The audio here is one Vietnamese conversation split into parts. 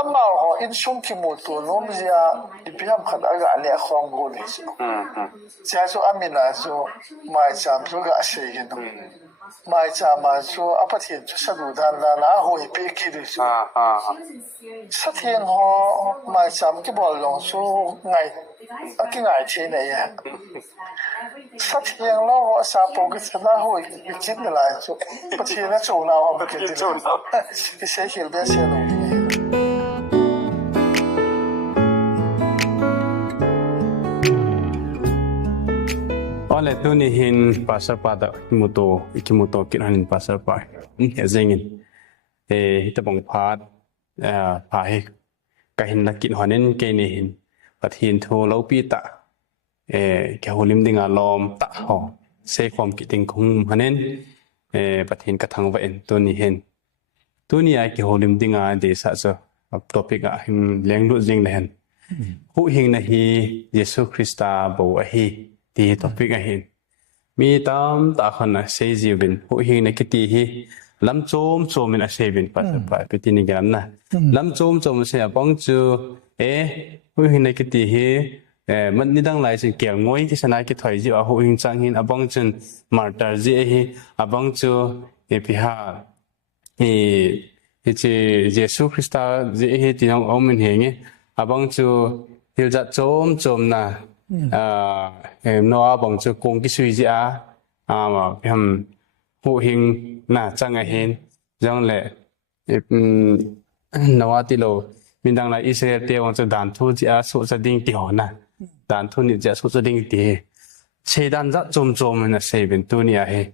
amma ho in sum ki mo to nom zia ipiam khat aga le khong go le so sia so amina so mai cham so ga se gen no mai cham ma so apathin chu sadu dan la na ho ipi ki de so sathen ho mai cham ki bol long so ngai aki ngai che ne ya sathen lo ho sa po ki sana ho ki chin la so pathin na chu na ho ba ki ki se hil be se no Oleh tu ni hin pasar pada ikimuto kinahin pasar pa zengin hita bang phat phahe kahin lakin honen ke ni hin pathin tho lo pi ta ke holim dinga lom ta ho se khom ki ting khung hanen pathin ka thang wa en tu ni hin tu ni ai ke holim dinga de sa so topic a him leng lu jing len hu hing na hi Yesu Christa bo a hi ti topic a hin mi tam ta khana sei jibin hu hi na ki ti hi lam chom min a sebin pa pa ti ni gam na lam chom se bang chu hu hi na ki ti hi man ni dang lai sin kyang ngoi ki sana ki thoi ji a hu hing chang hin abang chun martyr ji hi abang chu pi ha che Jesu Christa ji hi ti nong omin henge abang chu hil ja chom na nó bằng cho công cái suy gì mà em phụ hình na chẳng ai hen giống lệ nó thì lo mình đang là Israel tiêu bằng cho đàn thu gì số gia đình tiểu na đàn thu như số gia đình tiểu xe đàn rất chôm mình là xe bên tu nia he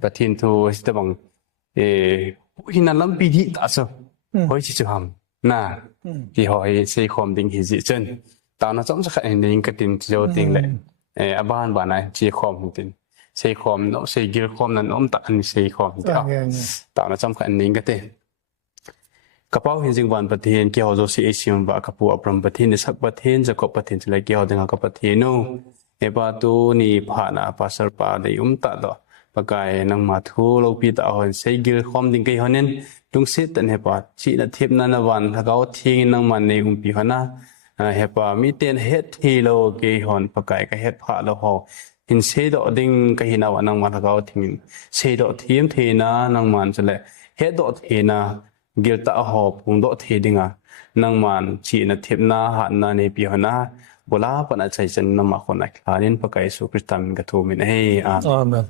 và thiên thu sẽ bằng phụ hình là lắm bị thị ta sao hỏi chỉ cho hầm na thì hỏi xe khom đình hình dị chân tao nó giống như cái cái tin châu tin lệ aban bạn này chỉ khom tin xây khom nó xây gil khom là nó tận xây khom tao nó giống cái tên các bao hiện sinh văn bát thiên kia họ rồi xây xiêm và các bộ apram bát thiên sắc bát thiên giờ các bát thiên lại kia họ dengan các bát thiên nó eba tu ni phana pasar pa de ta đó và cái năng mà thu lâu pi tạo hơn xây gil khom tin cái họ nên đúng xét tận hệ pa chỉ là thiệp na văn thà cáo thiên năng mà này pi hana hepa mi ten het hi lo ke hon pakai ka het pha lo ho hin se do ding ka hina wa nang ma thagaw thing se do thim the na nang man chale he do the na gil ta ho pung do the dinga nang man chi na thep na ha na ne pi hona bola pa na chai chen na ma khona khanin pakai su kristam ga thu min he amen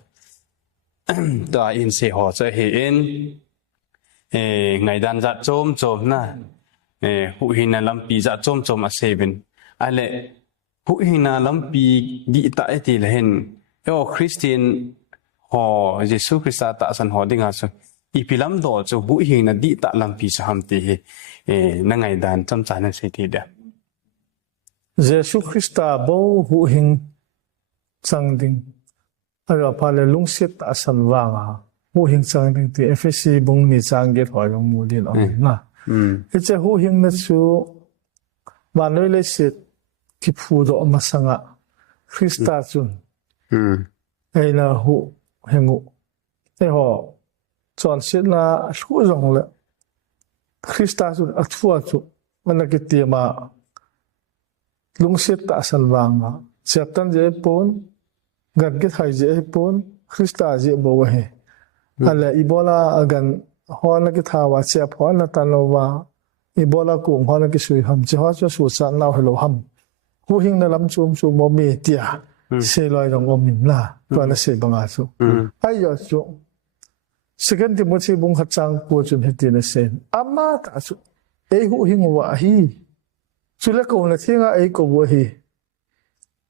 da in se ho cha he in ngai dan za chom na hu hina lampi za chom a seven ale hu hina lampi di ta eti lehen Christian ho Jesu Christa ta san ho dinga so ipilam do cho hu hina di ta lampi sa hamti he na ngai dan cham cha na se ti da Jesu Christa bo hu hing chang ding ara pale lungsit ta san wanga hu hing chang ding ti FSC bung ni chang ge thoi long mu din na It's a who hing that so Manuel said, keep food on Masanga, Christa soon. Aina who hang ho. John said, La, who's on the Christa soon at Fuatu, when I get the ma Lung sit as and Vanga. Satan the pone, God get high the pone, Christa the bowe. Ale Ebola again. Hoa na cái thao và chép hoa na tan lâu và Ebola cũng hoa na cái suy hầm chỉ hoa cho sụt sạn nào hay lâu hầm hu hình na lắm chôm chôm mồm mì tia xe loài đồng ôm mình là và nó xe bằng áo ai giờ chú second Timothy bung hạt trang của chúng hết tiền sen ama ta chú ấy hu hình wa hi chú lấy câu là thiên ấy câu wa hi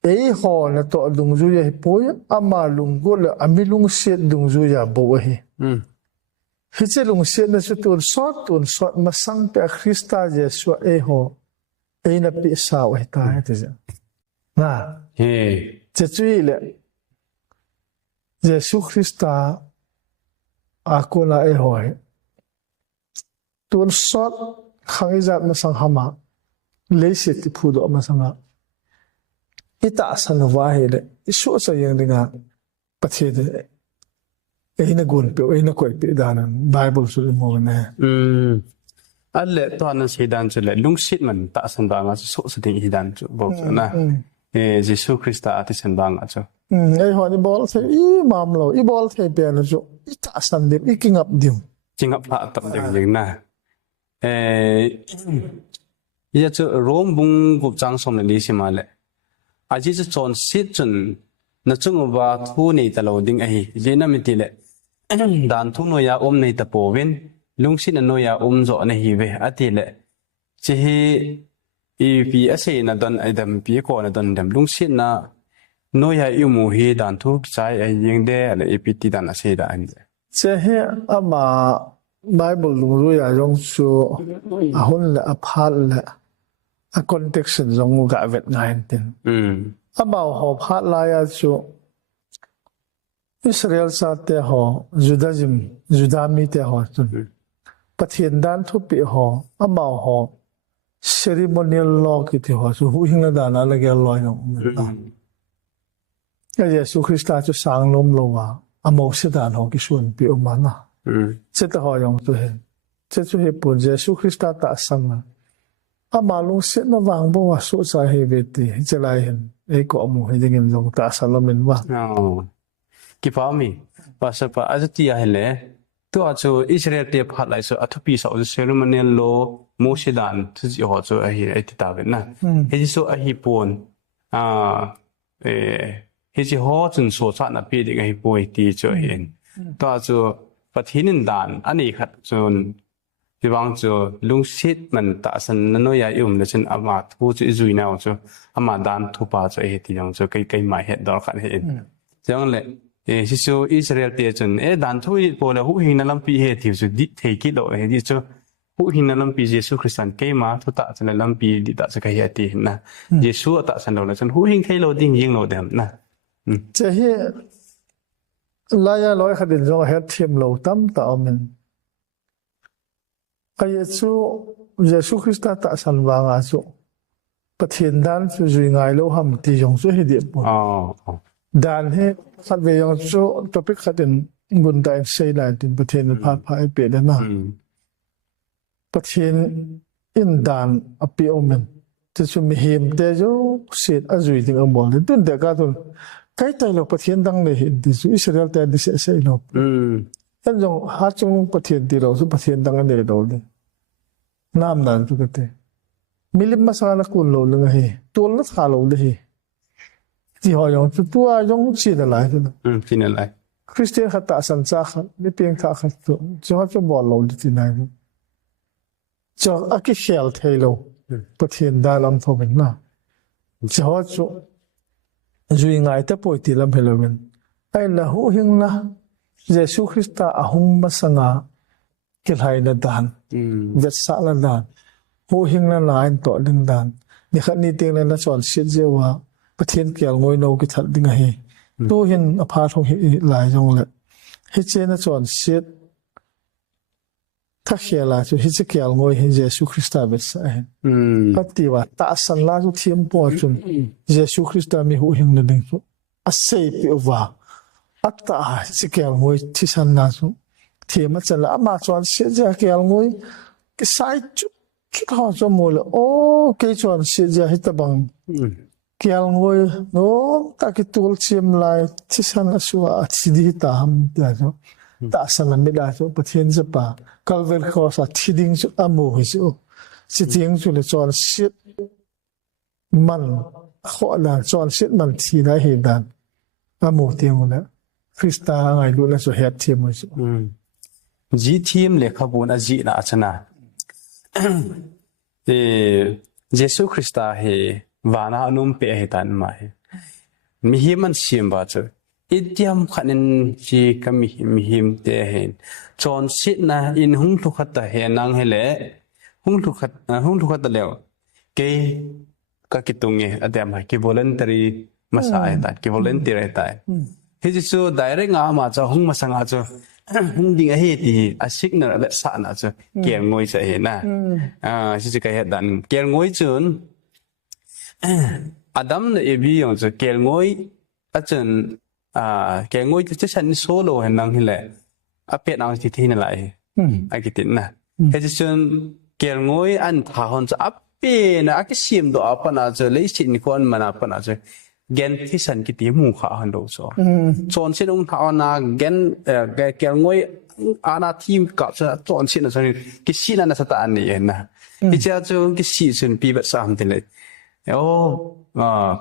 ấy họ là tọa lùng du ya bôi ama lùng go là ami lùng xét lùng du ya bôi hi Khi chế lùng xuyên là tuần sót mà sang bè Christa Jesu ho na bị sao ấy ta hết rồi na chế chui lệ Jesu Christa ako là hỏi tuần sót khang ấy giat mà sang hama lấy sẽ tiếp thu đó mà sang ita san vahe lệ Isu sa yang dengan pathe de ấy na gun pe ấy na koi pe danan Bible su mo na anh lệ toàn là xây đàn cho lệ lung xít mình tạ sân bang ở số sự tình hi đàn cho bộ cho na Jesus Christa thì sân bang ở cho ai hỏi đi bol thế ý mam lo ý bol thế bè nó chỗ ý tạ sân điểm ý kinh ngập điểm chính ngập hạ tập điểm na giờ cho Rome bung gục trang xong là lý xem mà lệ à chỉ chọn xít chọn nó chung và thu này ta lâu đinh ấy dễ nằm thì lệ đàn thu noi ya này ta bổ bên lung xít noi ya rõ này hi về à thì lệ chỉ vì ở đây là đàn ai đam bị có là đàn đam lung xít na noi ya yêu mù hi đàn thu trái ai riêng đê là epiti đàn ở đây đã anh thế hệ ama Bible lung rồi à giống số hôn là apart là a context giống gạ vẹt ngay tin about họ phát lại cho Israel sa te họ Judaism te họ pathian dan thu pi họ about họ ceremonial law ki te họ so hu hing la dan la ge loi no ya Jesus Christa cho sang lom lo wa amo se dan họ ki sun pi omana se te họ yong tu he se chu he pun Jesus Christa ta sang ama lung se na wang bo wa so sa he ve ti che lai hen e ko mu he ding in jong ta salamin wa ki pa mi pa sa pa azati ya hele to a chu Israel te phat lai so athupi so ceremonial law Moshe-dan tu ji ho chu a hi ai ta ve na he ji so a hi pon he ji ho chun so cha na pi ding a hi poi ti chu hen to a chu pathin dan ani khat chun vì vậy cho lung xít mình tạ sân nó ya yêu mình chân ama thu chữ duy nào cho ama đan thu pa cho hết thì giống cho cây mài hết đó khát hết giống lệ thì số Israel tiền chân đan thu bộ là hữu hình là làm pi hết thì cho đi thấy cái độ hết thì cho hữu hình là làm pi Jesus Christ cây mà thu tạ chân là làm pi đi tạ cho cái hết thì na Jesus tạ sân đó là chân hữu hình thấy lâu đinh riêng lâu đẹp na thế hệ lại nói khát đến rồi hết thêm lâu tâm tạo mình ai chú Jesus Christa ta san vang a chú pathian dan chú duy ngay lo ham ti yong chú he địa bộ dan he sát về yong chú topic khát đến nguồn đại xây lại đến pathian pha ai bể đến na pathian in dan api omen chú chú mi him te chú set a duy tiếng âm bol đến để cả tuần cái tay lo pathian đăng này hiện thì chú Israel te đi sẽ lo anh dùng hát trong pathian thì rồi giúp pathian đăng anh để đâu đi nam nan tu kete milim masala kun lo lưng he tuol nó thả lo đi chỉ hỏi dùng tu a dùng chỉ là lại thôi chỉ là lại Christian khát ta san cha khát đi pieng khát khát tu cho cho bỏ lo đi thế này cho a cái shell thay lo pathian đã làm thôi mình na cho cho duy ngài ta bồi ti làm hello mình ai là hu hing na Jesus Christa ahung masanga kilhay na dan vet sa la dan hu hing na lain to ding dan ni khat ni ting na chon sit jewa pathian kyal ngoi no ki that ding he to hin apha thong hi lai jong le hi che na chon sit thak khela chu hi che kyal ngoi hi Jesus Christa vet sa he ati wa ta san la chu thiam po chun Jesus Christa mi hu hing na ding chu a sei pi wa atta si kyal ngoi thi san na chu thì mà chân là mà chọn sẽ ra kéo ngồi cái sai chút chút họ cho mua là ô cái chọn sẽ ra hết tập bằng kéo ngồi nó ta cái tool chiêm lại thì sang là xóa thì đi ta ham ta cho ta sang là mấy đại cho bát thiên giúp bà Calvary Cross thì đinh cho amu hay chứ chỉ tiếng cho là chọn sẽ man họ là chọn sẽ man thì đã hiện đàn amu tiếng là Christa ngày luôn là số hết thêm rồi chứ Ji team le khabun aji na achana Jesus Christa he vana anum pe he tan ma he mi himan sim ba chu idiam khanin ji mi him te he chon sit na in hung thu khat ta he nang he le hung thu khat ta leo ke ka kitunge adam ha ke voluntary masa he ta ke volunteer ta he ji so direct nga ma cha hung masanga chu hung ding a he ti a signal la sa na chu ker ngoi cha he na si ka he dan ker ngoi chun adam na ebi yong chu ker ngoi a chun ker ngoi chu chan solo he nang hi le a pe na ti thi na lai a ki tin na he chun kel ngoi an tha hon cha ape na cái sim do apa na je le sin kon mana pa na je gen thi san ki ti mu kha han do so chon sin ung tha na gen kel ngoi ana team ka cha chon sin na so ki sin na sa ta an ni na ki cha chu ki si sun pi ba sam tin le ô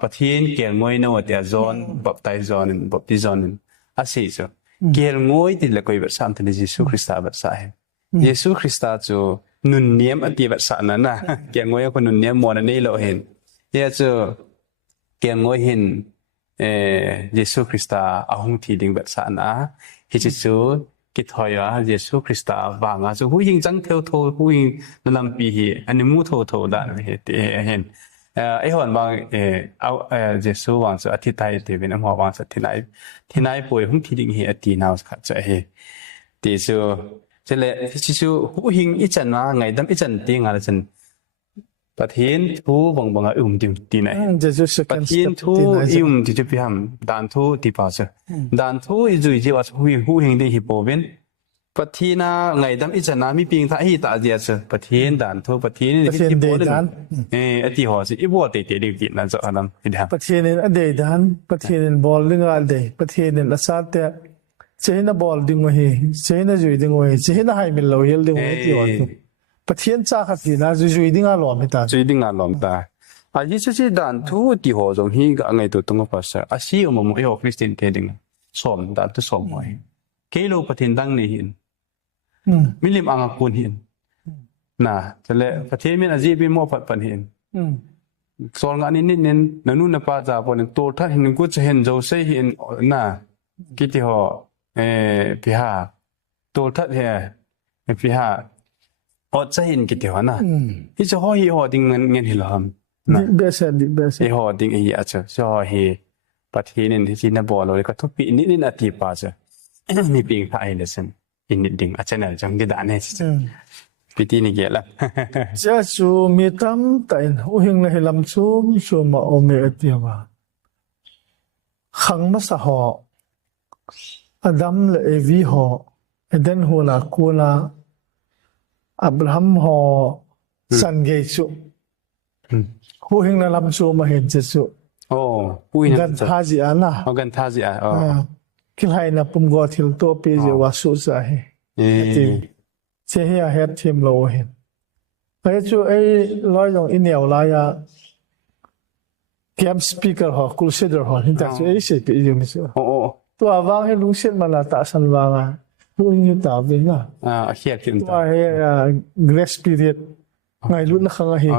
bà thiên kiel ngôi nào ở zone baptize zone baptize zone à sĩ chứ kiel ngôi thì là coi vật sam thì là Giêsu Christa vật sai Giêsu Christa cho nun niệm ở địa vật sản nè kiel ngôi có nun niệm mòn này lộ hiện giờ cho kiel ngôi hiện Giêsu Christa ông thì định vật sản á thì chú cái thời á Giêsu Christa vàng á cho hú hình trắng theo thôi hú hình nó làm bì hi anh mu thô thô đã hiệnไอ้หอนบางเอาเยซูวางสุอธิไตเตวินอมวางสุที่ไหนป่วยหุ่นที่ดิ่งเฮอตีนาวขัดใจเฮตีซูจะเลยที่ซูหูหิงอีจันว่าไงดำอีจันตีงอะไรจันปะเทนทูบางตีไหนปะเทนทูที่จะพิหามดานทูที่ป่าเจดานทูอีจุยจีว่าหูหิงได้ฮิปโปเวนปะทีน่าไงดำอีจันน่ามีปิงท่าฮีตาเดียเจปะเทนด่านทั่วปะเทนที่ฮิปโปเดนอติหอสิอีบัวเตะดิกินนั่นจะอะไรที่ทำปะเทนอันเดด่านปะเทนบอลดึงอันเดปะเทนละซาเตะเจน่าบอลดึงมาเฮเจน่าจุยดึงมาเฮเจน่าให้มิลโลเฮลดึงมาที่วันปะเทนจ้าขัดทีน่าจุยดึงอารมณ์ไม่ตาจุยดึงอารมณ์ตาอายิสุจิด่านทั่วที่หอจงฮีก็ไงตัวตรงกับภาษาอาชีพมันไม่เอาคริสเตียนเทดิงสมด่านทุสมไว้เกลูปะเทนดังนี่หินมิลิมอ่างกุนหินน่ะจะเลยประเทศมันอาจจะเป็นมั่วผัดปันหินส่วนงานนี้นิดนึงนั่นนู่นน่ะป้าจ่าปนตัวท่านหินกูจะเห็นโจเซ่หินน่ะคิดที่ห่อพิหาตัวท่านเฮพิหาอดจะเห็นคิดที่ห่อน่ะที่จะห่อหีห่อดิ่งเงินหินหรอนะเบสที่ห่อดิ่งอีอาจจะจะห่อหีประเทศนึงที่จีนบ่อเลยก็ทุกปีนิดอาทิตย์ป้าจะมีปีงไทยเลยสิอินดิ่งอาจารย์จังที่ด่านนี้พิธีนี้เกี่ยวละจะชูมีตั้มแต่หูหิงเลยลำซูมชูมาโอเมอเดียวว่าขังมาสะหออดัมเลยวีหอเอเดนหัวลาคูลาอับราฮัมหอสันเกจุหูหิงเลยลำซูมาเห็นเจสุโอ้หูหิงกันท่าจีอานะกันท่าจีอาคิดให้นับปุ่มกอทิลตัวปีเจว่าสุดใจเชี่ยเฮดทีมโลเห็นไอ้จู่ไอ้ร้อยองอินเนียวลายาเกมสปีกเกอร์หอคูลเซเดอร์หอที่จากจู่ไอ้เสพอยู่มิสุตัววางให้ลุงเซนมาละตาสันวางอ่ะลุงอยู่ตาวิ่งอ่ะเขียนขึ้นตัวไอ้เกรสปีเรียดไงรุ่นละครั้งเห็น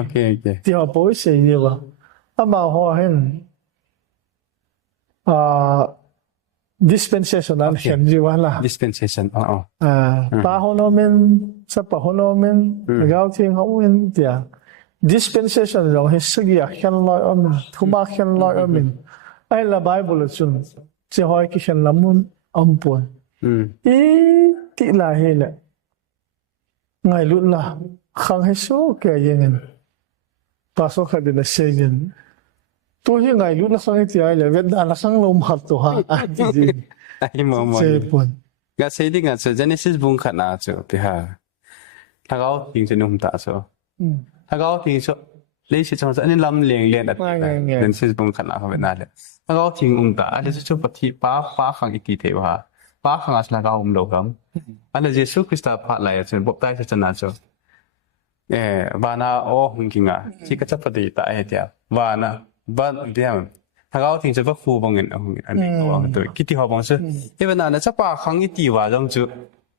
ที่เขาบอกเสียเดียวอ่ะมาหอเห็นdispensation นั้นเห็นอยู่ว่าล่ะ dispensation ปาโฮโนเมนสัปะโฮโนเมนเราทิ้งเขาเห็นเดีย dispensation เราเห็นสักอย่างเขียนลอยอมินทุบเขียนลอยอมินไอ้ละไบเบิลจุนจะหอยกิเขียนละมุนอัมปวนที่ละเฮละไงลุละขังให้โซแก่ยังไงปาโซขัดเดนเซยินตัวที่ไงรู้นักสังเกตเลยเวลานักสังลมหัดตัวจริงไอ้หมอเจ็บปวดก็เสียดิ้งอ่ะเจเนซิสบุ้งขันอาจ้ะพี่ฮะถ้าเขาทิ้งจะนุ่มตาจ้ะถ้าเขาทิ้งจ้ะเลยสิจังจะอันนี้ลำเลียงอะไรเจเนซิสบุ้งขันอาเขาเป็นอะไรถ้าเขาทิ้งตาอันนี้จะช่วยปฏิป้าขังอีกทีเดียวฮะป้าขังอาจจะเขาโลกัมอันนี้เยซูคริสต์พาอะไรจะบอกได้จะน่าจ้ะวานาโอ้หุ่นกิงอ่ะที่ก็จะปฏิตาเดียววานาบ้านเดียวถ้าเขาถึงจะว่าครูบางเงินอันนี้ก็ว่าตัวคิดที่เขาบอกว่าเอเวอร์นั้นจะป้าขังอีตีว่าจังจุ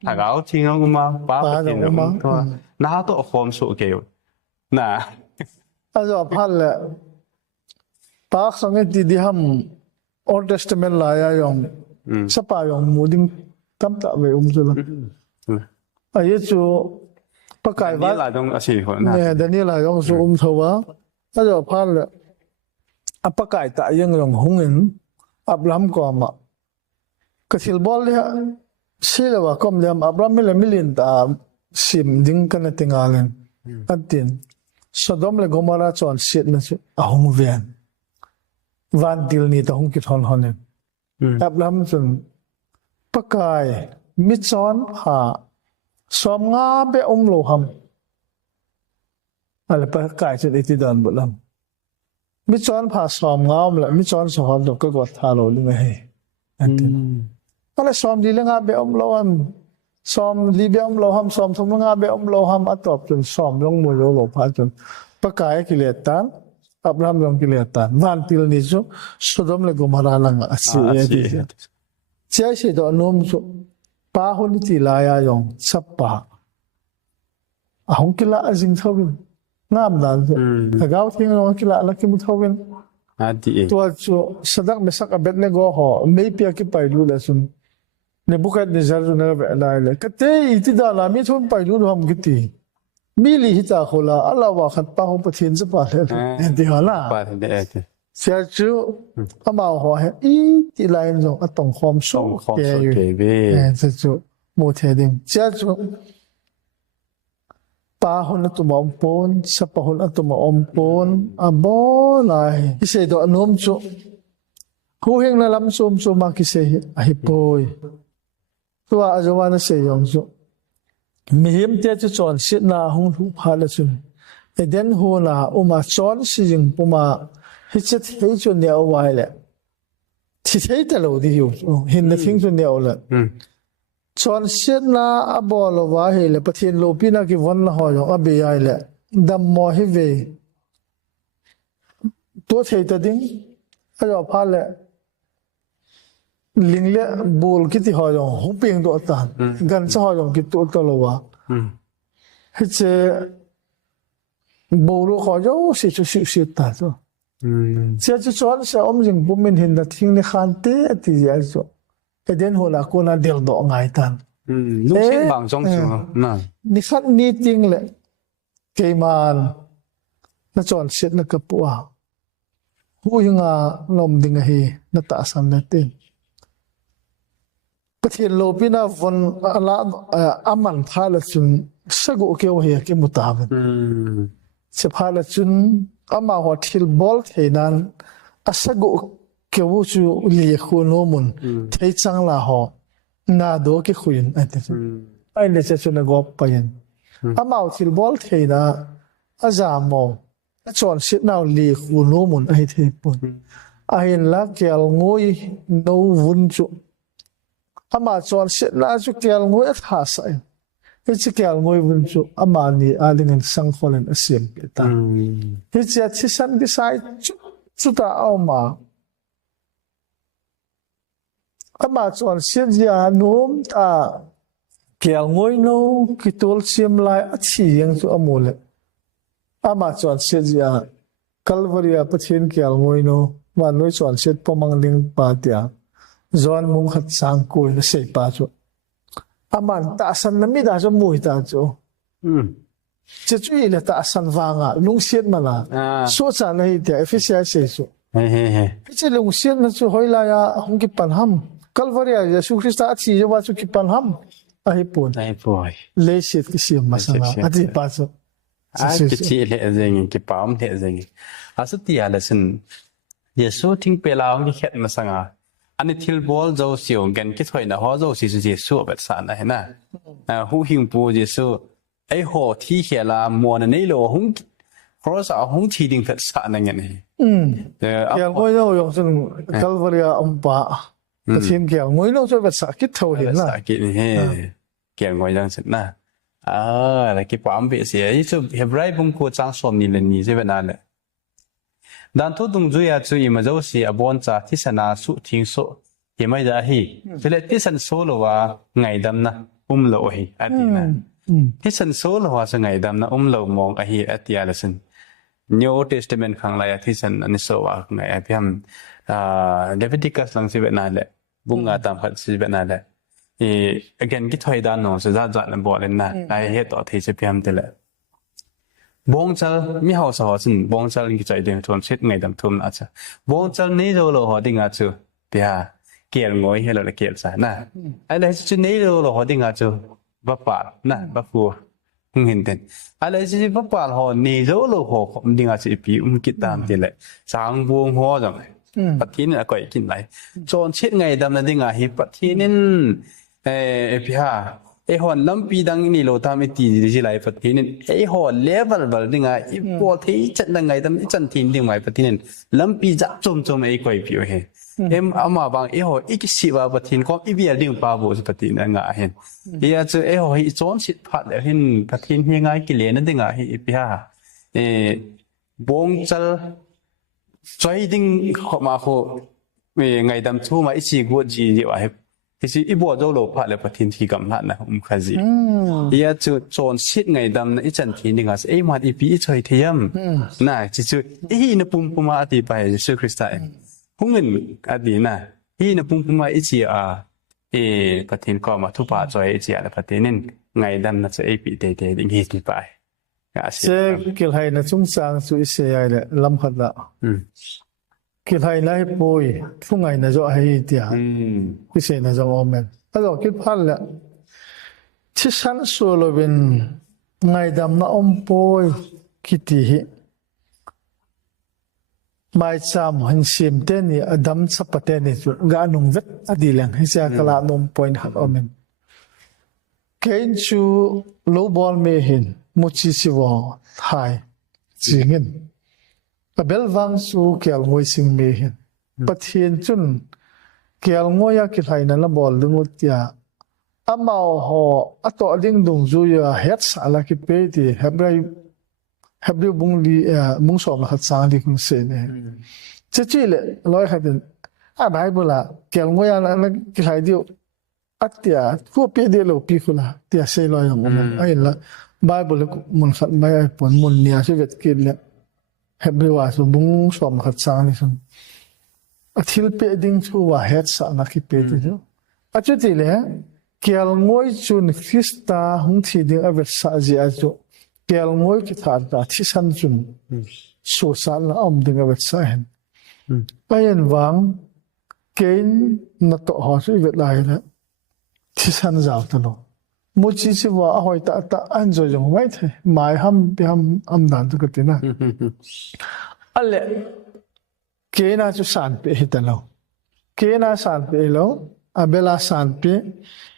ถ้าเขาทิ้งลงมาป้าทิ้งลงมาตัวน่าตัวความสุขเกี่ยวน่ะอาจจะพันเลยป้าขังอีตีที่ทำ Old Testament ลายอย่างจะป้าอย่างมูดิ้งตั้มตะเวจุลไอ้จู่ประกายว่าเนี่ยเดี๋ยวนี้หลายอย่างสูเถอะวะอาจจะพันเลยอัปกายตายังลงหงอินอับรามก็มาก็สิลบอลเนี่ยเชื่อว่าคำเดียมอับรามมิลินตาซิมดิ้งกันติงาเลนอันตินสดอมเลกอมาราจอนเสียนั่นสิหงเวียนวันดิลนี่ตาหงกิทอนฮอนเนอับรามจนปกายมิจอนหาสวมงาเบอมโลหัม อะไรไปกายจะได้ที่ดันบุลำมิจอนพาซ้อมงามละมิจอนสอนดอกก็กดทาโลลิงให้อันนี้อะไรซ้อมดีละงาเบอมโลหัมซ้อมลีเบอมโลหัมซ้อมทุ่มละงาเบอมโลหัมอัตตบจนซ้อมลงมือโลพาจนปะกายกิเลสตันอับรามลงกิเลสตันวันติลนิจุสุดมเลกุมาราลังอัศยดีเจ้าสิดอนมจุปาหุนิติลายายองสับปะอาหงกิลาจิงทวินงามดันถ้าเกาทิ้งลงกิลาลักกิมุทวินตัวจุสดักเมสักอเบ็ดเลโกหอไม่เปียกิไปรู้เลยสุนในบุคคลในจารุนเรเวลาเลยก็เตยที่ดารามีทุนไปรู้รวมกิตีมีลิหิตาโคลาอัลลอฮ์ว่าขัดปะหงปะเทียนจะปะเลยเห็นดีฮะล่ะเสียจูอามาหัวเฮอีที่ไลน์จงอัตตงคอมโซเกย์เสียจูโมเทดิมเสียจูpahon na tumampon sa pahon at tumampon abolay kisay do anom so huhing na lam sum makisay ahipoy tuwa ajawa na say yong so mihim te chu chon sit na hung hu phala chun eden ho na uma chon si jing puma hichet hei chu ne awai le thi thei ta lo di yu hin na thing chu ne awlaชอนเช็ดนาอบอลว่าเฮเลประเทศโลปีนักวันละหอยองอเบียเลดัมมอฮิเวตัวเทตดิ้งอาจจะพาเลลิงเลบูลกิติหอยองหุบเพียงตัวตานกันจะหอยองกิตัวตลอวะเฮ้เจบูลหอยองสิจุสิตาจ้ะเจ้าจะชอนเสียอมจิงบุมินเห็นนัดทิ้งในขันเตะที่ยาจ้ะเดินหัวละคนน่ะเดือดดอกไงตันลูกเช่นบางช่องชัวน่ะนี่ขัดนี่จริงเลยเกมันน่าจอนเสร็จน่ะกับปัวหูยังอ่ะลมดิ่งเฮน่าตาสันเนตินประเทศโลปีน่ะวันละอามันพาละจุนสกุเกี่ยวเฮียกิมุตาบินเสพาละจุนอามาหัวทิลบอลเฮนั้นสกุเกี่ยวจูเลี้ยคุณโนมุนเที่จังละหอนาโดกิคุยนอันนี้ไอ้เลี้ยจุนกอบไปยันอามาทิลบอลเทีนะอาจามองจอนสินาวเลี้ยคุณโนมุนไอ้เทปุ่นไอ้ละเกี่ยวงวยโนวุนจูอามาจอนสินาจูเกี่ยวงวยท้าใส่ไอ้เกี่ยวงวยวุนจูอามานี่อาลิงันสังขลันเสียงกิตาไอ้เจ้าที่สันกิสายจุดเอามาอามาจวนเสียจานุมตาเกี่ยวงวยโนกิตัวเสียมลายอัดชียังตัวอมูลอามาจวนเสียจาคัลวารีอาปะเทียนเกี่ยวงวยโนวันนู้จวนเสียปมังลิงปาเตียจวนมุงขัดสังกุยเสยปาจูอามันตาสันน้ำมิดาจมูกตาจูจะช่วยเลยตาสันวางอ่ะลุงเสียมาละสู้จานเลยเดียเอฟซีไอเสียจูพี่เจ้าลุงเสียนั่นจูหอยลายาหงกิปันหัมคัลวารีอาสุคริสต์อาชีพว่าจูกิปันหัมไอ้ปุ่นเลสิตกิสิมาสังอาทิตย์ปัจจุกิจเลเซงิกิปามเลเซงิอาสุติอาเลสินเยซูทิ้งเปล่าองกิเข็ดมาสังอาอันนี้ทิลบอลเจ้าเสียงกันกิถอยนะฮอเจ้าสิสุเยซูแบบสานนะเห็นนะหูหิงปูเยซูไอ้หัวที่เขียนมัวนั่นนี่โลหงเพราะสาวหงทีดิ่งแบบสานนั่นไงอย่างง่อยเราอย่างเช่นคัลวารีอาปะแต่ทีมเกี่ยวง่อยเราจะแบบสากิดเท่าเห็นนะสากิดนี่เกี่ยวง่อยจังสินะแล้วกี่ปั๊มเบียเสียยี่สุเฮบไรบุ้งกูจ้างสมนี่เลยนี่ใช่ไหมนั่นแหละดันทุดงจุยจุยมาเจ้าเสียบอนจ่าที่สนาสุทิ้งโซยังไม่ได้ฮีเสร็จที่สันโซโลว่าไงดำนะโลฮีอันนี้นะที่สันโซโลว่าไงดำนะโลมองอฮีอันที่อะไรสิน New Testament ข้างไรที่สันอันนี้โซว่าไงพี่ฮัมLeviticus หลังสิบนั่นแหละบุ้งอาตามขัดสิบนั่นแหละagain กิถอยด้านโน้นสุดท้ายจะนั่นบอกเลยนะไอ้เหตุต่อที่จะพี่ฮัมเตละบงจัลมีเขาสอนสิบงจัลกิจใจเดินทวนเช็ดไงดำทุ่มอาจจะบงจัลนี่เราหัวดิ่งอาจูพี่ฮะเกี่ยวงอยให้เราเกี่ยวสายนะไอ้เรื่องจุดนี้เราหัวดิ่งอาจูบัปปะนะบัปปูเห็นเด่นอะไรที่บัปปะหัวนี่เราหัวดิ่งอาจูปีกิจตามที่เลยสางบวงหัวจังปัจจุบันก็กินไหลจนเช็ดไงดำนั่นดิ่งอาฮีปัจจุบันพี่ฮะ hòn lâm pi đang ni lo tam ti di lai phát tin hòn level bal dinga ipo thi chat na ngai dam chan tin ding mai phát tin lâm pi ja chom chom koi pi he em ama bang ho ikisiwa phát tin ko ibia ding pa bo phát tin nga hen ya chu ho hi chon sit phat le hin phát tin hi ngai ki le na dinga hi pia bong chal choi ding ma ho ngày đam thu mà ít chỉ của gì vậy à thì ít bộ dâu lộc phát là phát thiên thì cầm hạn là khá gì giờ chú chọn xịt ngày đam ít chân thì nên là ấy mà ít bị chơi thì nè chỉ chú ấy nó pum mà đi bài sư Christ không ngừng đi nè ấy nó pum mà ít chỉ phát thiên có mà thu bà chơi ít chỉ là phát thiên nên ngày đam nó sẽ bị tệ tệ định hết đi bài sẽ kiểu hay là chúng sang suy sẽ ai là lâm khát là cái hay là bồi không ngày nào cho hay tiệt cái gì nào cho ông mình cái đó cái phát là chỉ sản xuất là bên ngày đam nó ông bồi cái gì mai chăm hình xiêm tên này đam sắp tên này chú gã nông vết đi lên hay sao cái là nông point hạt ông mình cái chú lô ball mê hình một chi xíu thay chỉ nghìn bel vang su kel ngoi sing me hin pathian chun kel ngoya ki thaina la bol lungut tia amao ho ato ding dung zu ya het sala ki pe ti hebrai bung li mung som khat sang li kun se ne che le loi khatin a bible kel ngoya la ki thai diu atia ku pe de lo pi khula tia se loi ngom ai la bible mun khat mai pon mun nia se vet kin le hebrew so bung som khat sang ni sun athil pe ding chu wa het sa na ki pe ti jo achu ti le kel ngoi chun Krista hung thi ding avet sa ji a jo kel ngoi ki thar ta thi san chun so san la om ding avet sa hen payen wang kein na to ho su vet lai la thi san zaw ta lo một chi chi wa hoi ta an zo jong mai the mai ham bi ham am dan tu ka na ale ke na chu san pe hita lo ke na san pe lo abela san pe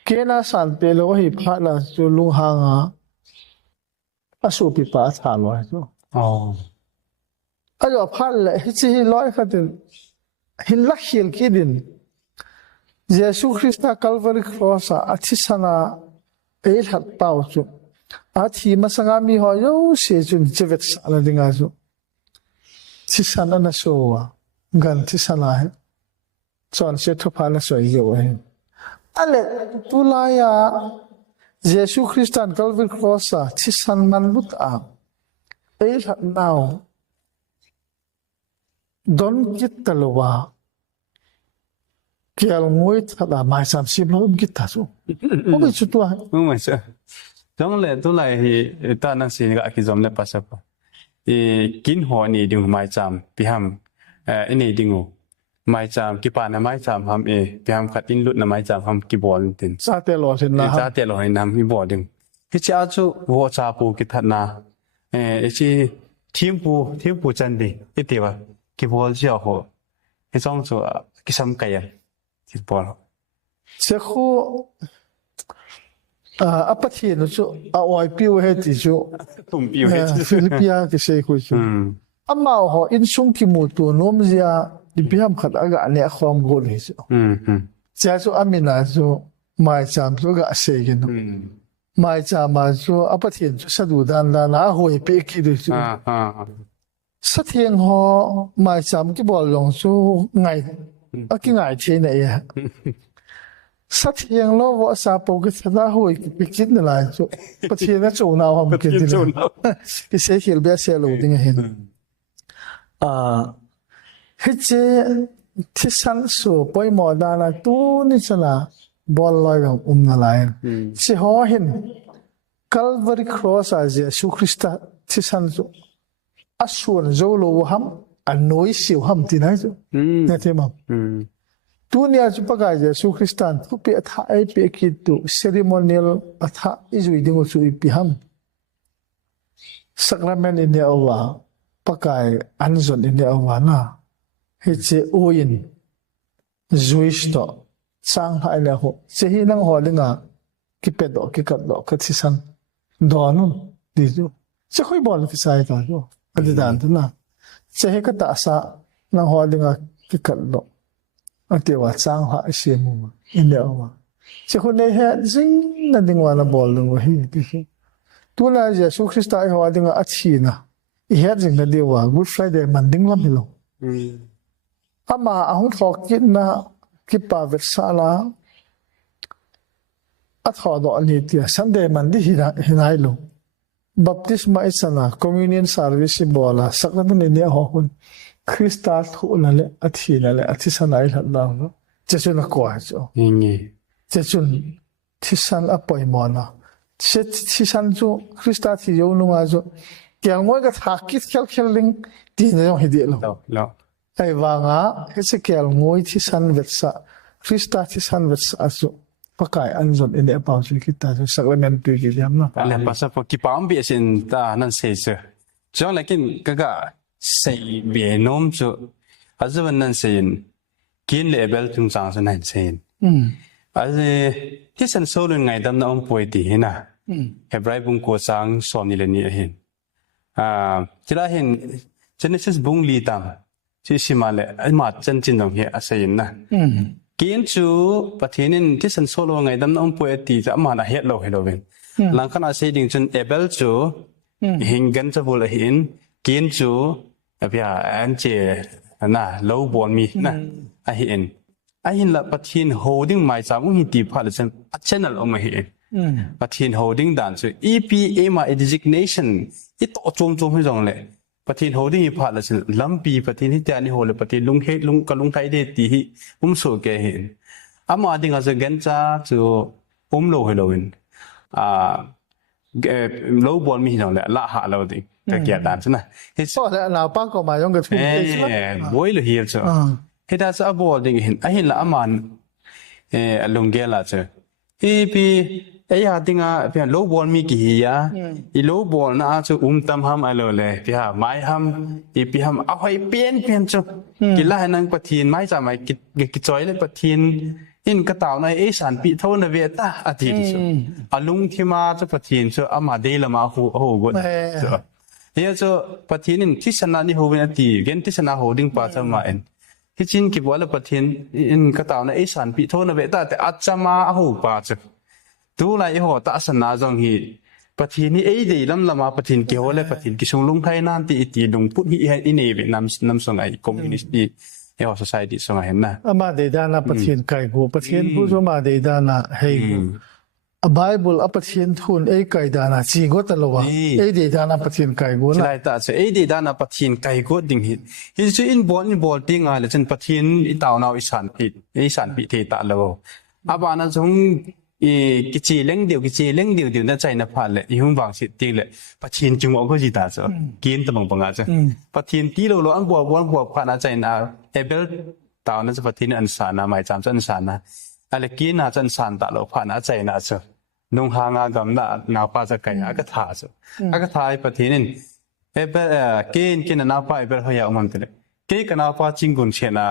ke na san pe lo hi pha la chu lu ha nga asu pi pa tha lo chu ajo pha le hi chi loi kha tin hin la khil ki din Jesus Christ Calvary cross a thi sana ấy thật bao chú thì mà sang ami họ yêu sẽ chun chế vết là đi ngay chú thì san anh số gần thì san lại chọn sẽ thua phá là số yêu ấy ale tu lai Jesus Christ Calvary cross thì san man lút ấy thật nào don kit talowa kel ngoi thada mai sam sim lo kit ta su o bi chu tua mà sao giống là tôi lại ta năng xin cái cái giống là pas apa kin ho ni ding mai cham pi ham ini dingu mai cham ki pa na mai cham ham pi ham khat in lut na mai cham ham ki bol tin sa te lo sin na sa te lo ni nam hi bo ding ki cha chu wo cha pu ki that na chi thiam pu chan di ite wa ki bol chi ho ki song chu ki sam kai ya ki bol sẽ khu apa thi no chu a oi piu he ti chu tum pi he Philippia ki sei khu chu amma ho in sung ki mu tu nom zia di biam khat aga ne khom go le chu cha chu amina chu mai cham chu ga sei gen mai cham ma chu apa thi chu sadu dan la na hoi pe ki du chu sa thieng ho mai cham ki bol long chu ngai a ki ngai the ne ya sát hiện lo vợ sa bầu cái thật ra hồi cái kít này lại chỗ bắt hiện nó chỗ nào không kít đi cái xe hiểu biết xe lầu tiếng hiện hết chế thiết sản số bồi mỏ đa là tu ní chả là ball loi vào nó lại chỉ họ hiện Calvary cross à Jesus Christ thiết sản số asuan dấu lô ham anh nói siêu ham thì này chỗ nghe thấy không dunia chupaga Jesus Christan tu pe tha ai pe ki tu ceremonial atha izui dingo chu ipiham sacrament in the awa pakai anzon in the awa na he che oin zuisto sang hai la ho che hi nang ho linga ki pedo ki kadlo ka chisan donun di ju che khoi bol ki sai ta jo adi dan tu na che he ka ta sa na ho dinga ki kadlo ati wa chang ha se mu in le wa che khoi ne he jing na dingwa na bol lu hi ti tu na Jesus Christ ai ho dinga achi na i he jing na di wa Good Friday man ding lam lo ama ahun thok kin na ki pa versala athodo ani tia Sunday man di hinai lo baptisma isana communion service bola sakna ni ho hun Krista thu na le athina le athisana ai halla no chechuna ko ajo ngi chechun thisan apoi mona che thisan chu Krista thi yo nu ajo kyang moi ka thakit khel ling ti na hi di lo lo ai wanga hese kyal ngoi thisan vetsa Krista thisan vetsa ajo pakai anzon in about kita sacrament tu ki jam na ale pasa po ki pam bi sin ta nan se se jong lakin kaga sei be nom chu azwan nan sein kin level tung chang san nan sein aze hisan solun ngai dam na om poi ti hina hebrai bung ko chang som ni le ni hin tila hin Genesis bung li tam chi simale ai ma chen chin dong he asain na kiến chú bát thiên nênที่สันโซโลไงดำน้ำป่วยตีจะมาหน้าเฮ็ดเราให้เราเองหลังขณะเสียดิ่งจนเอเบลจูหิงกันจะพูดเลยหินkiến chúพี่อันเจน่ะโลบอลมีนะไอหินละบát thiênโฮดิ้งหมายสามอุ้งหินตีผ่านเลยฉันอัดเช่นนั้นเอามาเห็นบát thiênโฮดิ้งด่านจู EPA มา designation อีโตโจมให้จังเลยบát thiênโฮดิ้งผ่านเลยฉันลำปีบát thiênที่แต่นี่โฮเลยบát thiênลุงเฮลุงกับลุงไทยเดตีอุ้มโซเกเห็นอามาดิ่งอาจจะเงินจ้าจูอุ้มโลให้เราเองโลบอลมีจังเลยละหาเราดิ่งแต่เกียรติด่านใช่ไหมเฮ้ย so da na pa ko ma yong ka thuบอยเลยเฮียจ้ะเฮ้ยถ้าจะบอลดิ่งเห็นไอ้เห็นละอามันลุงเกล่าจ้ะพี่ไอ้ยาดิ่งอ่ะพี่โลบอลมีกี่เฮียอีโลบอลน่าจะตั้มห้ามอะไรเลยพี่ไม้ห้ามอีพี่ห้ามเอาให้เปลี่ยนจ้ะกินละให้นั่งปะทีนไม้จ่าไม้กิจอยเลยปะทีนอินกระต่ายในเอสันปีเท่านั้นเวต้าอาทิตย์จ้ะอาลุงที่มาจะปะทีนจ้ะอามาเดลมาโอ้โหกดจ้ะเฮียจ้ะปะทีนที่ชนะนี่โหเป็นอาทิตย์เกณฑ์ที่ชนะโหดิ้งป้าจะมาเองที่จริงกี่วันละปะทีนอินกระต่ายในเอสันปีเท่านั้นเวต้าแต่อาจจะมาโอ้โหป้าจ้ะดูไรโหตาสนาจังฮีปะทีนี่เอ้ยดีลำละมาปะทีนเกี่ยวเลยปะทีนกิชงลุงไทยนั่นตีตีลุงพุทธิให้อินเอเวนำส่งไอ้คอมมิวนิสต์ดีเออ society ส่งไอ้เห็นนะมาเดดานาปะเทียนไก่กูปะเทียนผู้ชมาเดดานาเฮกูBible ปะเทียนทุนเอ้ไก่ดานาจีก็ตลอดเอ้เดดานาปะเทียนไก่กูนะใช่แต่เอ้ดีด้านปะทีนไก่ก็ดิ่งหินฮิจะอินบอลติ้งอะไรจนปะทีนอีตาวนาวอีสานปีเทตาเลวอาบานะจงกิจเล้งเดียวนั่นใจนับผ่านเลยยุ่งบางสิติเลยปะทีนจึงว่าก็จีตาจ้ะกินตะบังอาจ้ะปะทีนที่เราอันบวกผ่านใจนะเอเบลตาวนั้นจะปะทีนอันสานะหมายจำอันสานะอะไรกินอาจจะอันสานตาเราผ่านใจนะจ้ะนุ่งหางากำนาป้าจะไก่อากาศาจ้ะอากาศาปะทีนเอเบลกินนาป้าเอเบลเขาอยากมันเลยกันนาป้าจิงกุนเชนะ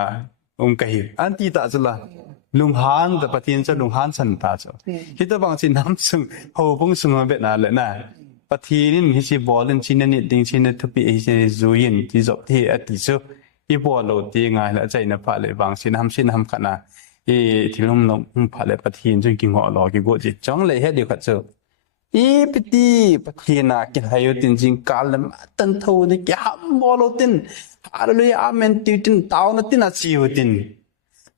ไก่อันที่ตาจุละลุงฮันแต่ปะทีนจะลุงฮันสันตาจ้ะคิดว่าบางทีน้ำซึ่งโหพุ่งซึ่งมาเป็นอะไรนะปะทีนี่ฮิจิบอลนชินนี่ดิ้งชินทุบปีฮิจิจูยินที่จบที่อดีตจ้ะอีบอลโหลดที่ง่ายและใจนับผ่านเลยบางทีน้ำขนาดที่ลุงผ่านเลยปะทีนจนกินหัวหลอกกินกูจิจ้องเลยให้เดียวกันจ้ะปะทีน่ะกินให้ยุติจริงกาลมตันทูนี่กี่ฮัมบอลตินอะไรเลยอาเมนตินตาวนั่นตินอาชีวติน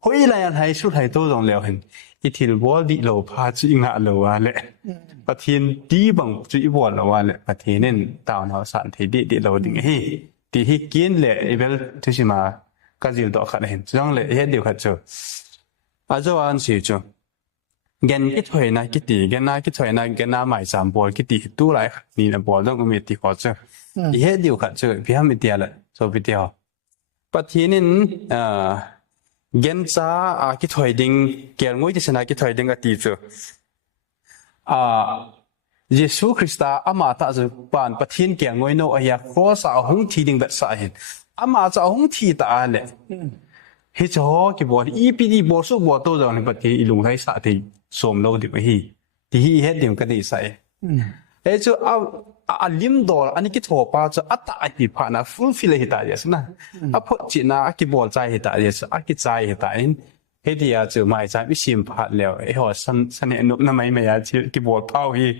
เฮ้ยอะไรให้สุดให้ตัวตรงแล้วเห็นอีที่บอลดีโลพาจุยงะโลวะเลยปะทีนดีบังจุยบอลโลวะเลยปะทีนั่นตาวน่ะสันที่ดีโลดิ่งเฮ้ที่ให้กินเลยอีเบลทุกสิ่งมาก็จิลดอกขัดเห็นจังเลยเฮ็ดเดียวขัดจ้ะอาจจะว่าอันสิจ้ะเงินกิถอยนะกิตีเงินน่ากิถอยนะเงินน่าหมายสามบอลกิตีตู้ไรนี่นะบอลต้องมีตีขอจ้ะเฮ็ดเดียวขัดจ้ะพี่ห้ามไม่เดียวเลยโซพี่เดียวปะทีนั่นเงินจ้ากิถอยดิ่งเกี่ยวงวยที่ชนะกิถอยดิ่งก็ตีจ้ะเยซูคริสต์อามาตาจะปานปะทีนเกี่ยวงวยโนอยากขอสาวหงทีดิ่งแบบสาเห็นอามาจะหงทีตาเลยเฮ้ยจ้ากี่บอลอีพีดีบอลสู้บอลโตจังเลยปะทีลุงไทยสาธิสมโลดิบฮี thì hết điểm cái gì sai ấy cho lim đồ anh cái thổ bao cho ata thì phải là fulfill hết tại vậy na phụ chỉ na cái bol trái hết tại vậy cái trái hết tại hết thì cho mai trái bị sim phát liệu ấy họ sân này nụ năm mấy mấy cái bol bao hi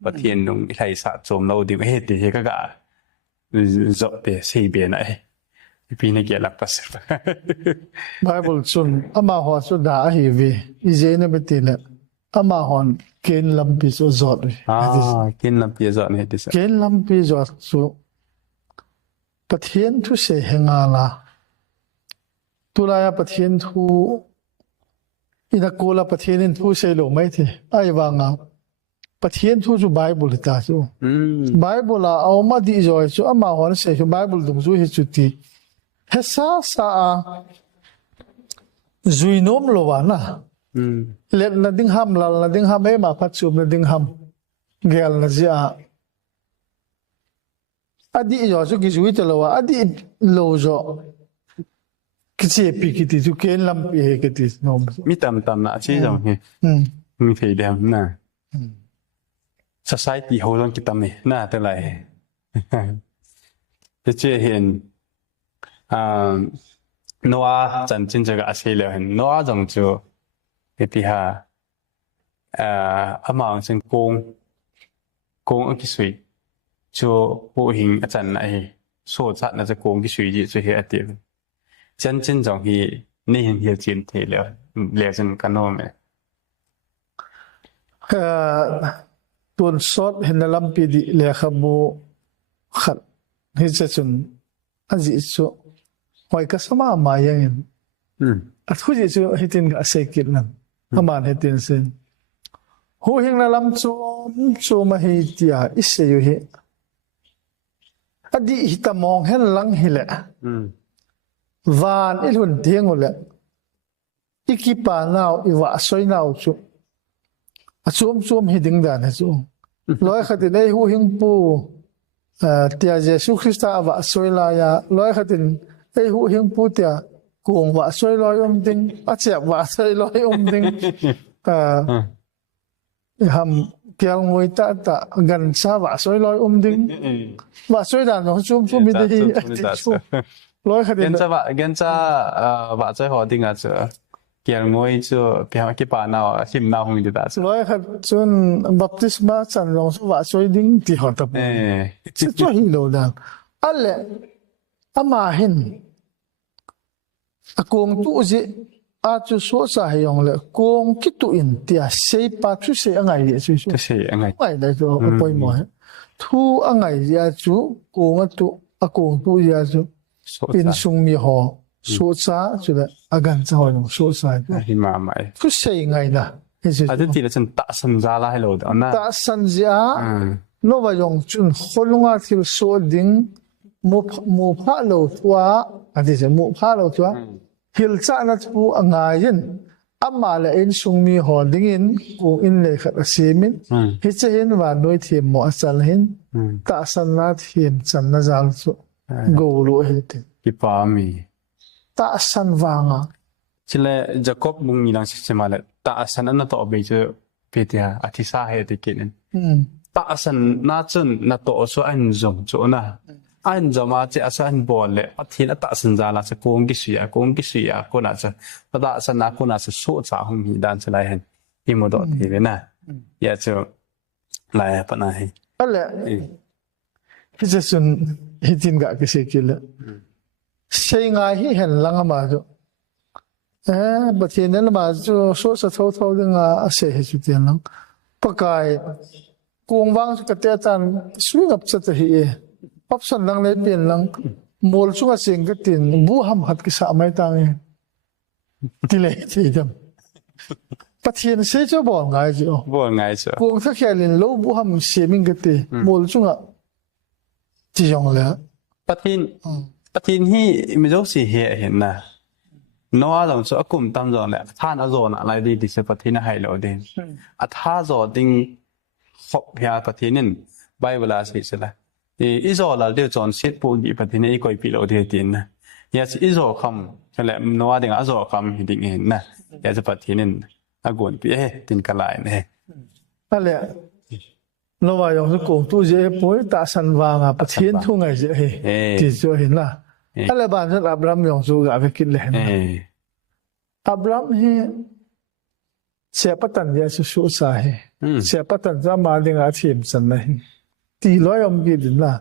và thiên nung thay sát trộm lâu thì hết thì cái cả dọc bề xây bề này vì này kia là pas Bible chun ama ho chu da hi vi izene betile ama hon ken lampi so zot kin làm bia dọn hết thì sao ken lampi zot su pathian thu se henga la tulaya pathian thu ina kola pathian in thu se lo mai the ai wanga pathian thu chu Bible ta chu Bible la awma di joy chu ama hon se chu Bible dung chu hi chu ti hesa sa zuinom lo wa na let na ding ham lal na ding ham e ma phat chum na ding ham gel na zia adi yo chu ki zui te lo wa adi lo zo ki che pi ki ti chu ken lam pi he ki ti nom mi tam na chi jong he mi thei dem na society ho long ki tam ni na te lai te che hen Noah chân chân cái asile hen Noah dòng chu cái thì ha amang sen kong cái suy chu bộ hình chân này số chặt là cái kong cái suy gì suy hết tiền chân chân dòng hi nên hiện hiện chuyện thì liệu chân cái nó mẹ tuần sót hiện lam pi di le khabu khat hi cha chun aji chu hoi ka sama ma yang thu ji chu hitin ga se kit nan aman hitin sen hu hing na lam chu ma hi tia ise yu hi adi hitamong hen lang hile van ilhun thieng ole ikipa naw iwa soi naw chu achum hiding dan ha chu loi khatin ei hu hing pu tia Jesus Christa awa soi la ya loi khatin ei hu hing pu tia kuông wa soi loi ding a chep wa soi loi ding ham kiang ngoi ta gan sa wa soi loi ding wa soi dan no chum mi de loi khatin gen cha wa soi ho ding a chu kiang ngoi chu pia ki pa naw him naw hung di ta loi khat chun baptisma chan rong su wa soi ding ti hon ta chu hi lo dan alle ama hin akong tu ji a chu so sa hayong le kong ki tu in tia sei pa chu se angai ye chu se angai ai da jo poi mo thu angai ya chu kong tu akong tu ya chu in sung mi ho so sa chu da agan cha ho so sa hi ma mai chu sei ngai na adu ti la chen ta san za la hello da na ta san ja no wa yong chun kholunga thil so ding mu pha lo tua adi se mu pha lo tua hil cha na chu angayin amma la in sung mi ho ding in ku in le khat asimin hi che hin wa noi thiam mo asal hin ta san na thiam chan na zal chu go lo he te ki pa mi ta san wanga chile Jacob mung mi lang se ma le ta san na to be chu petia athisa he te kin ta san na chun na to so an zong chu na an zama che asan bol le athina ta san za la se kong ki suya ko na cha ta san na ko na se so cha hung hi dan cha lai hen hi mo do thi ve na ya chu lai pa na hi ale hi je sun hitin ga ke se kila sei ngai hi hen langa ma jo bathin na ma jo so sa tho dinga ase he chu tian lang pakai kong wang ka te tan swing up cha hi e option lang le pin lang mol chu sing ka tin bu ham hat ki sa mai tang e tile ti dam pathian se cho bo ngai jo kong tha khelin lo bu ham se ming ka te mol chu nga ti yong le pathin hi mi jo si he hen na no a dong so akum tam zo le than a zo na lai di se pathin hai lo den a tha zo ding khop ya pathinin bible a si se la izo la de chon sit pu gi pathin ei koi pi lo de tin na ya izo kham chale no a ding a zo kham hi ding hen na ya se pathinin a gon pi tin ka lai ne นั่นแหละเราว่าอย่างสุโขตู้เจป่วยตาสันวางประเทศทุ่งไงเจที่จะเห็นล่ะอะไรบ้านฉันอับรามอย่างสุกะไปกินเลยนะอับรามเฮเสียปตันยาสุสุสาเฮเสียปตันจะมาดึงอาชีพสันนะตีร้อยอมกินล่ะ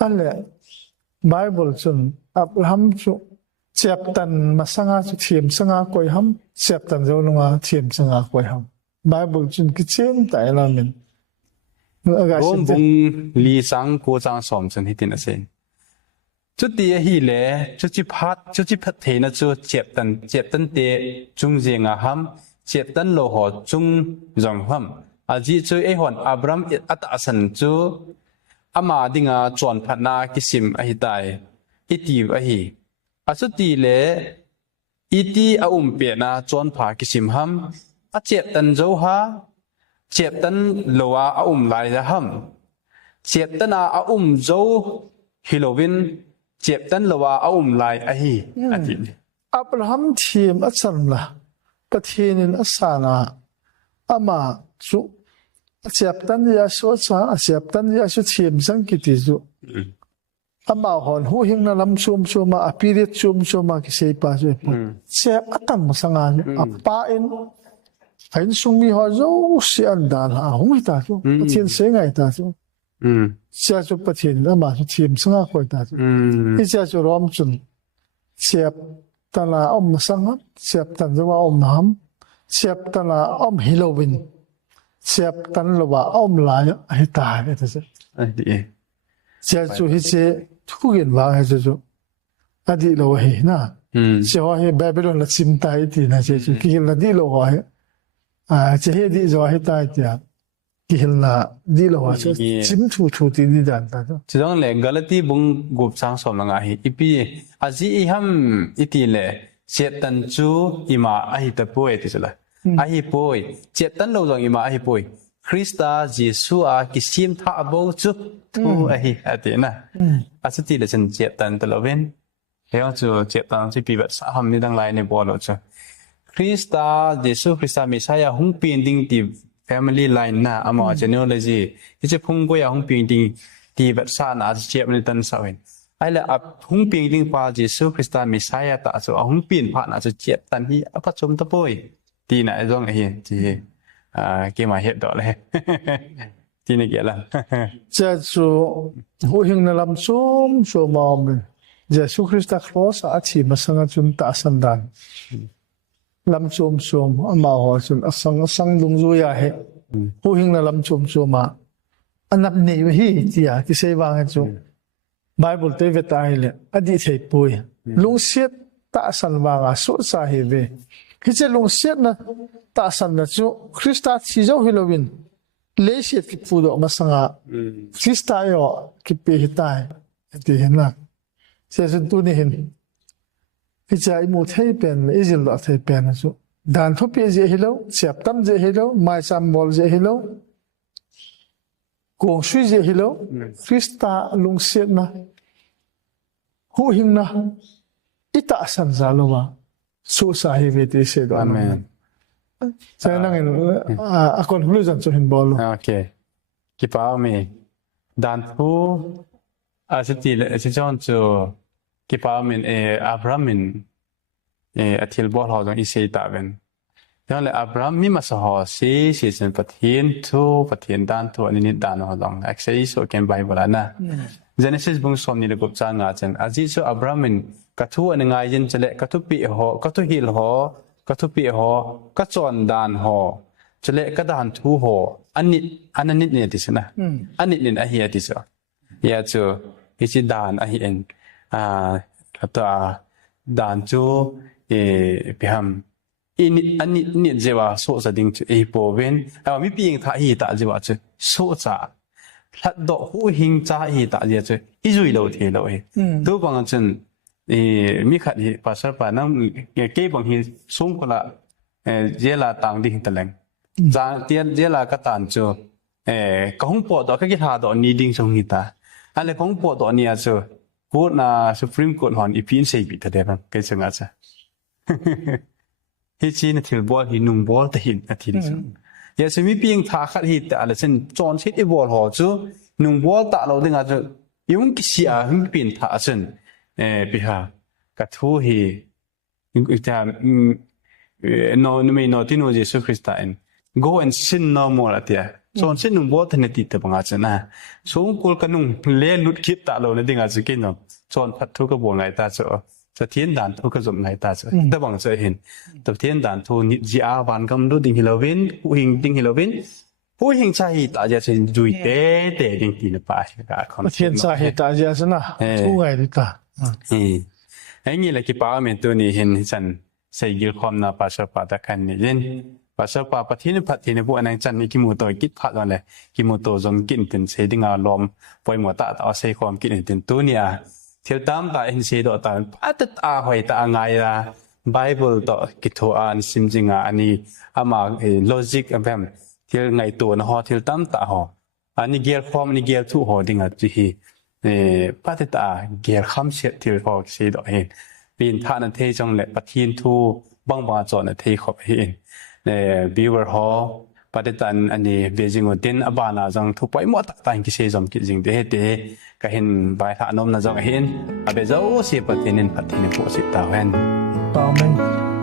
นั่นแหละไบเบิลจนอับรามสุเสียปตันมาสังอาสุเทียมสังอาคอยฮัมเสียปตันจะลงอาเทียมสังอาคอยฮัมไบเบิลจนกิจเช่นแต่ละมินร่วมวงลีสังกูจังสมสันหิตินะเซนจุดเดียฮีเล่จุดจิพัดเทนะจูเจ็บตันเตจุงเจงอาฮัมเจ็บตันโลหะจุงจงฮัมอาจีจูเอหอนอับรามอัตอาสันจูอามาดิงาจวนพัดนาคิสิมอหิตายอิติวอหิอาจุดตีเล่อิติอาเปียนาจวนผาคิสิมฮัมอาเจ็บตันโจฮาเจ็บตันโลวาลายจะฮัมเจ็บตันอาโจฮิโลวินเจ็บตันโลวาลายอหิอาทิตย์อับราฮัมทีมอัสันละประเทศนินอัสานาอามาจุเจ็บตันยาสุสาเจ็บตันยาสุทีมสังกิติจุอามาหอนหูหิงนาลำชุมมาอภิริตชุมมากิเซปาจุเจ็บอัตันมาสังานอัปปาอินไอ้สุ่มมีหัวโจเสียนดาลาหุ่ยตาจุประเทศเสียงไงตาจุเสียจุประเทศอามาสุทีมสังอาคอยตาจุที่เสียจุรอมจุนเสียบตันละมาสังเสียบตันจะว่าน้ำเสียบตันละฮิโลวินเสียบตันละว่าลายให้ตายเสียจุฮิเจทุกอย่างว่าให้จุอดีโลเฮนะเสียว่าให้บาบิโลนละซิมตายที่นะเสียจุกิลละดีโลว่าเจะให้ดีจะว่าให้ตายที่กิลละดีโลว่าซิมทูที่ดีดันตาจุจะต้องเลยกาลตีบุงกุบสังสมลังอาหิอีปีอาจีอีฮัมอีตีเลยเจตันจูอิมาอาหิตะป่วยที่สุดละอาหิป่วยเจตันโลจงอิมาอาหิป่วยคริสต์เยซูอากิซิมท่าบูจูทูอาหิอาทิตย์นะอาสุดที่เลยฉันเจตันตลอดเว้นเฮ้ยจูเจตันที่ปีแบบสามนี่ตั้งหลายในบอลจูคริสต์เยซูคริสต์มิสายาหุ่งปีนดิ้งที่ family line นะอามาgenealogy ที่จะพุ่งก็ยังหุ่งปีนดิ้งที่แบบสานอาจจะเจ็บในตันสาวเองไอ้ละหุ่งปีนดิ้งพาเยซูคริสต์มิสายาตาจูหุ่งปีนผ่านอาจจะเจ็บตันที่อภัสชมตะป่วยที่ไหนตรงไอ้ที่เกี่ยมาเหตุต่อเลยที่นี่เกี่ยละจะจูหูหิงนลำชมอมเยซูคริสต์ครอสอาชีมาสังจุนตาสันดานลำชมอามาหัวจุนสังลุงจุยาเหหูหิงนลำชมมาอันนับเนยฮีที่ที่เสวางจุไบเบิลเทวตาฮิเลอดีตเหตุป่วยลุงเสียตาสันวางสุดสาเหตุที่จะลุงเสียนะตาสันนะจุคริสต์ที่เจ้าฮิโลวินเลเซียที่พูดออกมาสังอาคริสต์ยอคิดไปเหตุใดที่เห็นนะเสียสุดตัวนี้เห็นที่จะอิมุทให้เป็นอิจิลล์ให้เป็นนะจุด่านทุบเจฮิโลเสียบตั้มเจฮิโลไม้ซัมบอลเจฮิโลกงชุยเจฮิโลคริสต์ลุงเสียนะหูหิงนะอิตาสันซาโลมาสุสาเหตุที่เสียด้วยsaya nangin akon hulu jan so hin bolu okay ki pa me dan pu asiti si jon cho ki pa men abramin atil bol ho jong isei ta ben yang le abram mi ma sa ho si sen pathin thu pathin dan thu ani ni dan ho jong actually so ken bible ana genesis bung som ni le gop cha nga chen aji so abramin ka thu an ngai yin chele ka thu pi ho ka thu hil hoก็ทุบปีหอก็จอนดานหอจะเละก็ดานทูหออันนี้เนี่ยที่สุดนะอันนี้เนี่ยเฮียที่สุดเฮียจูฮิจิดานเฮียนก็ตัวดานจูพิฮัมอันนี้เนี่ยเจ้าโซ่จะดิ้งจูโปเวนมีปีงท่าฮีตาเจ้าจูโซ่จ้าลัดดอกหูหิงจ้าฮีตาเจ้าจูอิจุยโลเทโลตัวบางจันมีขัดที่ภาษาปาน้ำเก็บบางทีสูงกว่าเจลาต่างดิ่งตะแลงจางเตียนเจลากระตันจูกงปอดอกก็กิหาดอกนี้ดิ่งทรงหิตาอะไรกงปอดอกนี้จูกูน่าสุพรีมโคร์ทหอนอีพีนเซบิตเดบังเกิดสังอาจจะฮิจีนทิลบอลฮินุงบอลแต่หินอาทิตย์ อย่าสมิปีงท่าขัดหิตแต่อะไรเช่นจอนชิดอีบอลหอจูนุ่งบอลตาเราดึงอาจจะยุ่งกิเสียหุ่นปีนท่าเช่นปีหากระทู้ฮีจะnoไม่ no ที่โนเยซูคริสต์เอง go and sin no more อะเดียส่วนsinนุ่งบอลทันทีแต่บางอาจจะนะส่วนกูก็นุ่งเลี้ยลุดคิดตาเราในดึงอาจจะกินเนาะส่วนพัดทุกกระบวนไงตาจะเทียนด่านทุกกระจมไงตาจะแต่บางจะเห็นแต่เทียนด่านทุนจีอาวันกำลังดิ่งฮิโลวินผู้หิงดิ่งฮิโลวินผู้หิงใจตาจะเป็นจุยเตะดิ่งที่นป้าก็คอน เทียนสาเหตุอาจจะนะทุกไงดิตาไอ้นี่แหละที่ป้าเมตุนี่เห็นฉันใส่ยิลคอมนาปัสสาวะตะกันนี่เย็นปัสสาวะปะที่นี่พัดที่นี่พวกนั้นจันนี่กิมูโตกิดพัดวันเลยกิมูโตจงกินเป็นเสดิ้งอารมณ์ปล่อยหมดตาเอาใส่ความกินเป็นตัวเนี่ยเที่ยวตามตาเห็นเสดตาพัดตาหอยตาไงล่ะไบเบิลต่อกิโตอ่านซิมจิงอันนี้อามาลอจิกอันแบบเที่ยวไงตัวนะฮะเที่ยวตามตาฮะอันนี้เกียร์ความนี่เกียร์ทุกฮะดิ่งอ่ะจีฮีพัดตาเกียร์คำเสียที่เขาเสดเห็นปีนท่านันเทจงเล็ปะทีนทูบังบาจอนันเทขบเห็นบิวเวอร์ฮอปัจจุบันอันนี้เบจิงว่าเดินอบานาจังทุกไปหมดต่างกิเซจอมกิจิงเดเดก็เห็นใบท่านมนาจังเห็นอาเบจ้าโอเสียปะเทนินปะเทนินผู้สิตาเห็น อาเมน